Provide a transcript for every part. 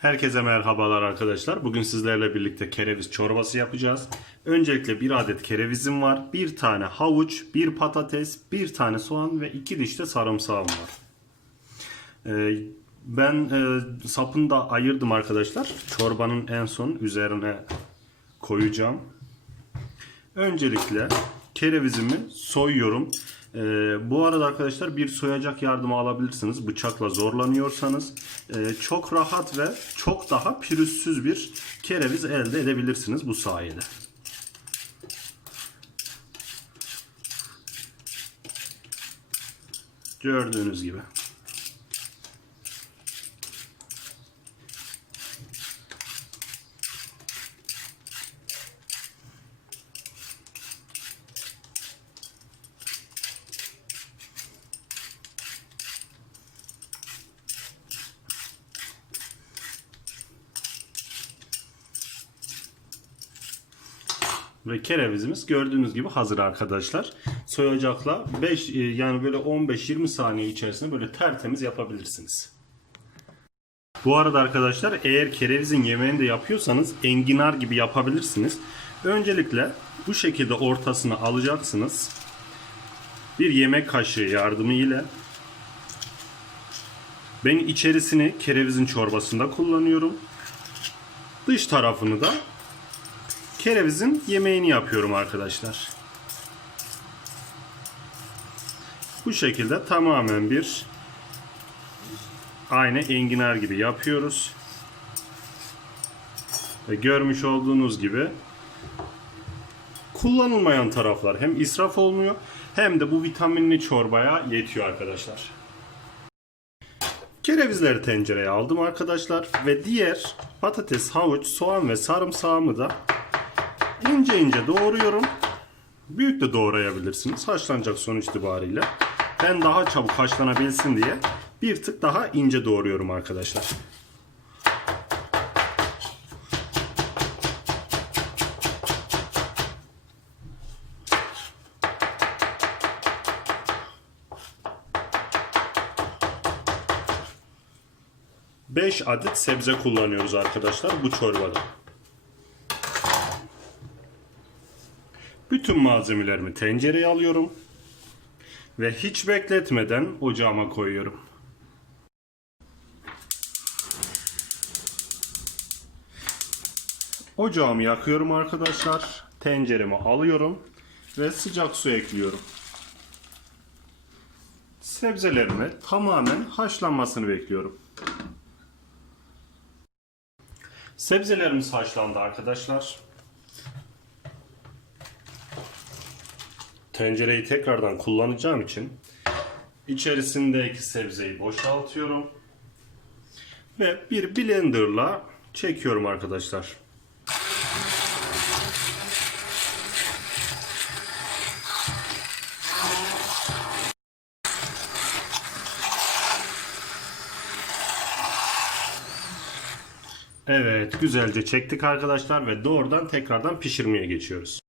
Herkese merhabalar arkadaşlar. Bugün sizlerle birlikte kereviz çorbası yapacağız. Öncelikle bir adet kerevizim var. Bir tane havuç, bir patates, bir tane soğan ve iki diş de sarımsağım var. Ee, ben e, sapını da ayırdım arkadaşlar. Çorbanın en son üzerine koyacağım. Öncelikle kerevizimi soyuyorum. Ee, bu arada arkadaşlar bir soyacak yardımı alabilirsiniz. Bıçakla zorlanıyorsanız Ee, çok rahat ve çok daha pürüzsüz bir kereviz elde edebilirsiniz bu sayede. Gördüğünüz gibi. Ve kerevizimiz gördüğünüz gibi hazır arkadaşlar. Soyacakla 5 yani böyle 15-20 saniye içerisinde böyle tertemiz yapabilirsiniz. Bu arada arkadaşlar eğer kerevizin yemeğini de yapıyorsanız enginar gibi yapabilirsiniz. Öncelikle bu şekilde ortasını alacaksınız. Bir yemek kaşığı yardımı ile ben içerisini kerevizin çorbasında kullanıyorum. Dış tarafını da kerevizin yemeğini yapıyorum arkadaşlar. Bu şekilde tamamen bir aynı enginar gibi yapıyoruz. Ve görmüş olduğunuz gibi kullanılmayan taraflar hem israf olmuyor hem de bu vitaminli çorbaya yetiyor arkadaşlar. Kerevizleri tencereye aldım arkadaşlar ve diğer patates, havuç, soğan ve sarımsağımı da ince ince doğruyorum. Büyük de doğrayabilirsiniz. Haşlanacak sonuç itibariyle. Ben daha çabuk haşlanabilsin diye bir tık daha ince doğruyorum arkadaşlar. Beş adet sebze kullanıyoruz arkadaşlar bu çorbada. Bütün malzemelerimi tencereye alıyorum ve hiç bekletmeden ocağıma koyuyorum. Ocağımı yakıyorum arkadaşlar. Tenceremi alıyorum ve sıcak su ekliyorum. Sebzelerimi tamamen haşlanmasını bekliyorum. Sebzelerimiz haşlandı arkadaşlar. Tencereyi tekrardan kullanacağım için içerisindeki sebzeyi boşaltıyorum ve bir blenderla çekiyorum arkadaşlar. Evet, güzelce çektik arkadaşlar ve doğrudan tekrardan pişirmeye geçiyoruz.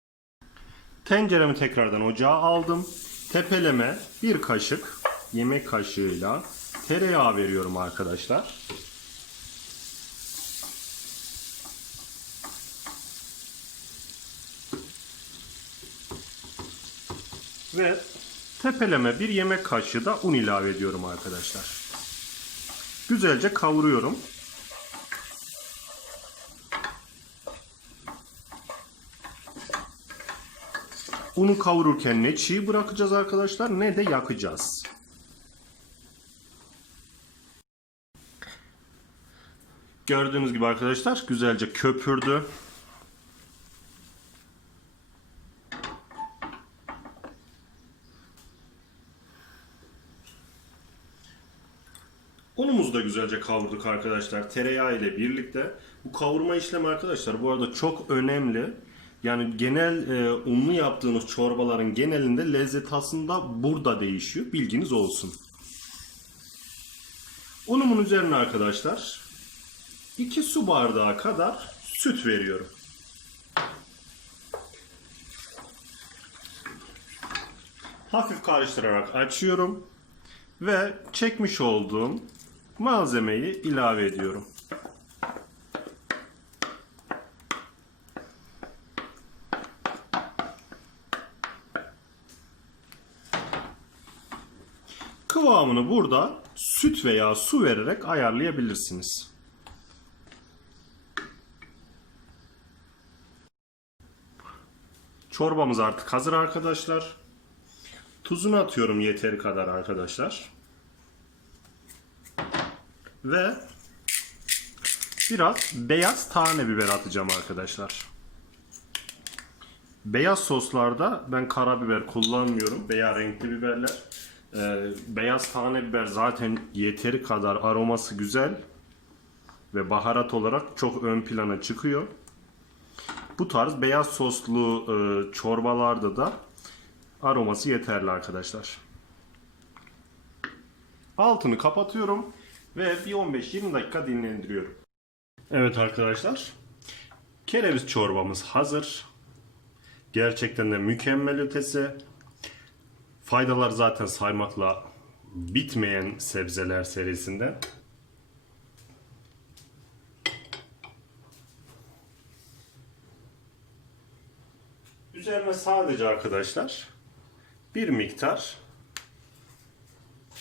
Tenceremi tekrardan ocağa aldım. Tepeleme bir kaşık yemek kaşığıyla tereyağı veriyorum arkadaşlar. Ve tepeleme bir yemek kaşığı da un ilave ediyorum arkadaşlar. Güzelce kavuruyorum. Unu kavururken ne çiğ bırakacağız arkadaşlar ne de yakacağız. Gördüğünüz gibi arkadaşlar güzelce köpürdü. Unumuzu da güzelce kavurduk arkadaşlar tereyağı ile birlikte. Bu kavurma işlemi arkadaşlar bu arada çok önemli. Yani genel e, unlu yaptığınız çorbaların genelinde lezzet aslında burada değişiyor. Bilginiz olsun. Unumun üzerine arkadaşlar 2 su bardağı kadar süt veriyorum. Hafif karıştırarak açıyorum ve çekmiş olduğum malzemeyi ilave ediyorum. Kıvamını burada süt veya su vererek ayarlayabilirsiniz. Çorbamız artık hazır arkadaşlar. Tuzunu atıyorum yeteri kadar arkadaşlar. Ve biraz beyaz tane biber atacağım arkadaşlar. Beyaz soslarda ben karabiber kullanmıyorum. Veya renkli biberler. Ee, beyaz tane biber zaten yeteri kadar aroması güzel. Ve baharat olarak çok ön plana çıkıyor. Bu tarz beyaz soslu e, çorbalarda da aroması yeterli arkadaşlar. Altını kapatıyorum ve bir 15-20 dakika dinlendiriyorum. Evet arkadaşlar. Kereviz çorbamız hazır. Gerçekten de mükemmel ötesi. Faydalar zaten saymakla bitmeyen sebzeler serisinden. Üzerine sadece arkadaşlar bir miktar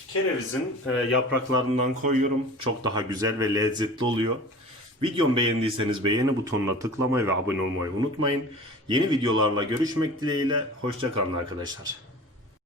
kerevizin e, yapraklarından koyuyorum. Çok daha güzel ve lezzetli oluyor. Videomu beğendiyseniz beğeni butonuna tıklamayı ve abone olmayı unutmayın. Yeni videolarla görüşmek dileğiyle. Hoşçakalın arkadaşlar.